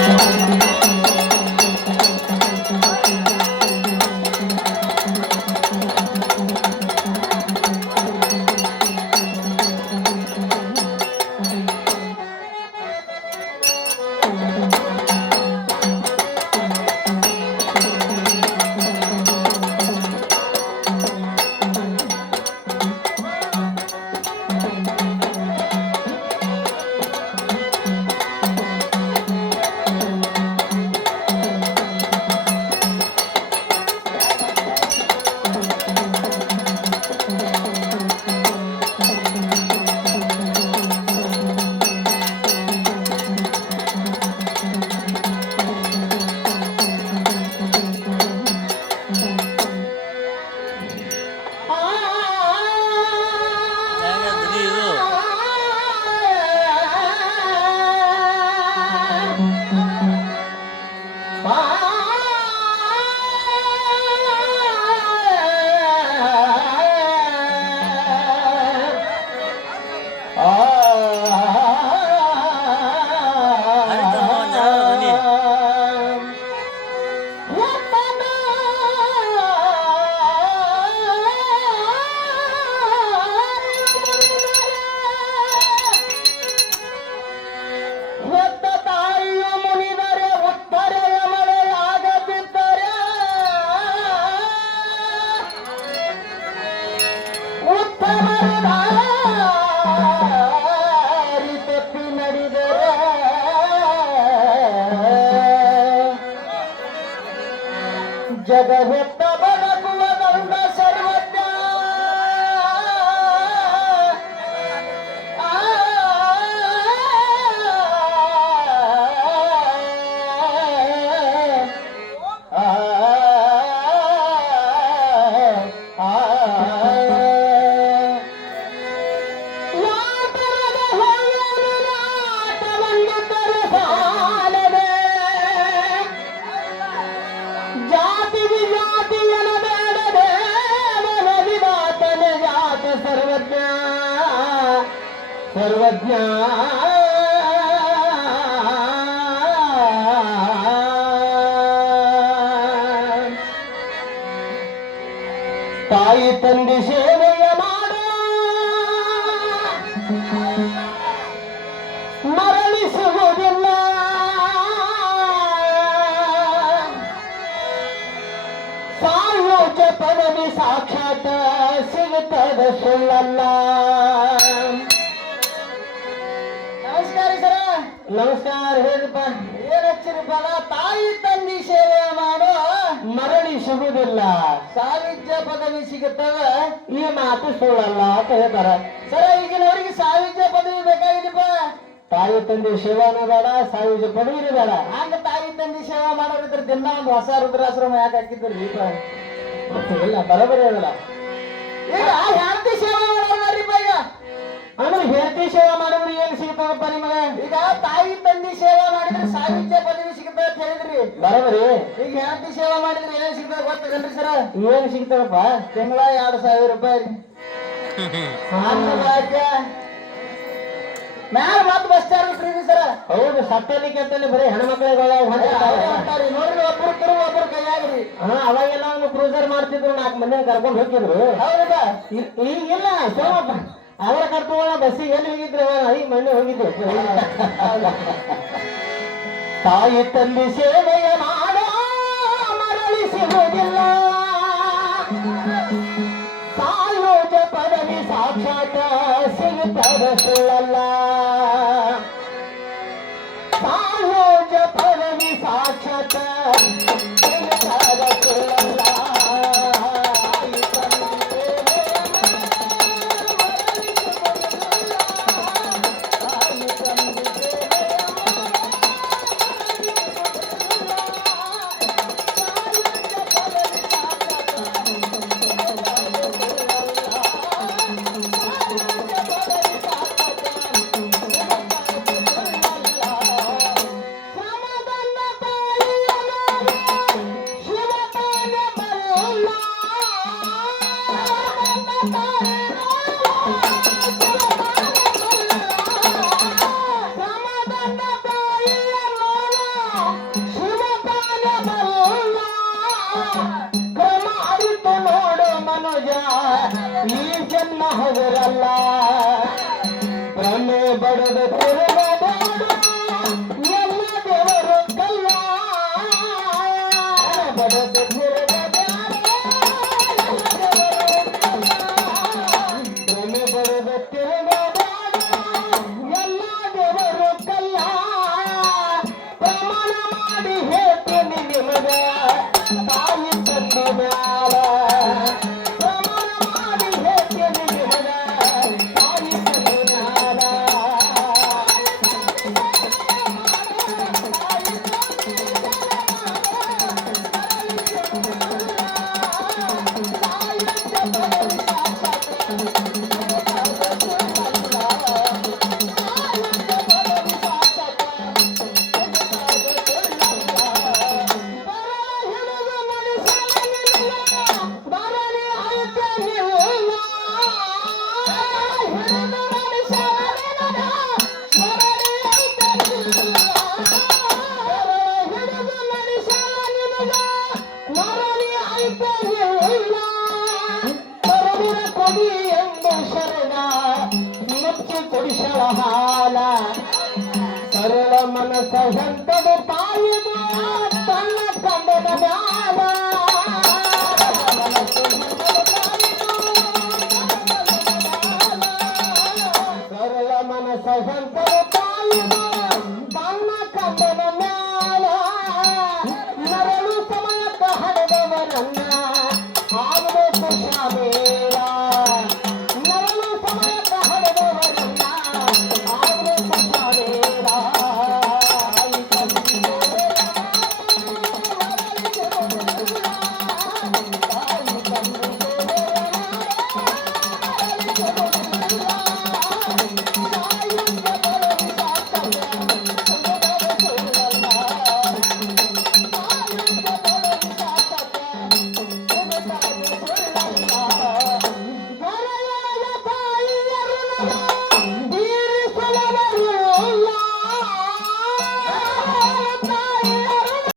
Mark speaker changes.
Speaker 1: ಹೆಂಗಂದ್ರಿ
Speaker 2: ಸರ್ವಜ್ಞ. ತಾಯಿ ತಂದೆ ಸೇವೆಯ ಮಾಡು. ಮರಳಿಸುವುದಿಲ್ಲ. ಸಾಯೋಜ ಪದವಿ ಸಾಕ್ಷಾತ್ ಸಿಗುತ್ತದೆ ಸುಳ್ಳಲ್ಲ. ನಮಸ್ಕಾರ ಹೇಳಿಪ್ಪ ಏನ್ ತಾಯಿ ತಂದಿ ಸೇವೆ ಮಾಡೋ. ಮರಳಿ ಸಿಗುವುದಿಲ್ಲ. ಸಾವಿಜ್ಯ ಪದವಿ ಸಿಗತ್ತವ ಈ ಮಾತು ಸುಳ್ಳಲ್ಲ ಅಂತ ಹೇಳ್ತಾರ. ಸರ ಈಗಿನವರಿಗೆ ಸಾವಿಜ್ಯ ಪದವಿ ಬೇಕಾಗಿದೆಪ್ಪ ತಾಯಿ ತಂದೆ ಸೇವಾನ ಬೇಡ ಸಾವಿಜ್ಯ ಪದವಿ ಬೇಡ. ಹಂಗ ತಾಯಿ ತಂದೆ ಸೇವಾ ಮಾಡೋರಿದ್ರೆ ದಿನ ಒಂದು ಹೊಸ ರುದ್ರಾಶ್ರಮ ಯಾಕೆ ಹಾಕಿದ್ರಿ ಇಲ್ಲ ಬರೋಬರಿ ಹೇಳಲ್ಲ ಈಗ ಅಂದ್ರೆ ಹೆಂಡತಿ ಸೇವೆ ಮಾಡಿದ್ರೆ ಏನ್ ಸಿಗ್ತದಪ್ಪ ನಿಮಗ? ಈಗ ತಾಯಿ ತಂದಿ ಸೇವೆ ಮಾಡಿದ್ರೆ ಸಾಹಿತ್ಯ ಪದವಿ ಸಿಗ್ತದೆ ಅಂತ ಹೇಳಿದ್ರಿ. ಬರಬರಿ. ಈಗ ಹೆಂಡತಿ ಸೇವೆ ಮಾಡಿದ್ರೆ ಏನ್ ಸಿಗ್ತದೆ ಗೊತ್ತದಲ್ರಿ ಸರ? ಏನ್ ಸಿಗ್ತದಪ್ಪ? ತಿಂಗಳ ಎರಡು ಸಾವಿರ ರೂಪಾಯಿ. ಮ್ಯಾಲ ಮತ್ ಬಸ್ ಚಾರ್ಜ್ ಫ್ರೀ ಸರ. ಹೌದು ಸತ್ತಲ್ಲಿ ಕೆತ್ತಲ್ಲಿ ಬರೀ ಹೆಣ್ಮಕ್ಳಿಗೆ ನೋಡ್ರಿ ಒಬ್ರು ತಿರು ಒಬ್ರು ಕೈಯಾಗ್ರಿ. ಹಾ ಅವಾಗೆಲ್ಲ ಒಂದು ಕ್ರೂಸರ್ ಮಾಡ್ತಿದ್ರು ನಾಲ್ಕು ಮಂದಿ ಕರ್ಕೊಂಡು ಹೋಗಿದ್ರು. ಹೌದಾ ಈಗಿಲ್ಲ ಸೋಮಪ್ಪ. ಅವರ ಕರ್ಕೊಂಡ ಬಸ್ಸಿಗೆ ಎಲ್ಲಿ ಹೋಗಿದ್ರೆ? ಐ ಮಣ್ಣು ಹೋಗಿದ್ದೆ ತಾಯಿ ತಂದೆ ಸೇವೆಯ ಮಾಡೋ ಮರಳಿ ಸಿಗುವುದಿಲ್ಲ ಸಾಯೋಜ ಪದವಿ ಸಾಕ್ಷಾತ ಸಿಗುತ್ತದೆ ಸುಳ್ಳಲ್ಲ. ಸಾಯೋಜ ಪದವಿ ಸಾಕ್ಷಾತ ಸಿಗುತ್ತದೆ ಭ್ರಮೆ ಬಡದ ಕೊಡಿ ಎಂದು ಶರಣ ಮುಚ್ಚಿ ಕೊಡಿಸಳ ಹಾಲ ಸರಳ ಮನಸ್ಸ ಹೆಂತದು ತಾಯಿದು ತನ್ನ ಕಂದದ ಮ್ಯಾಲ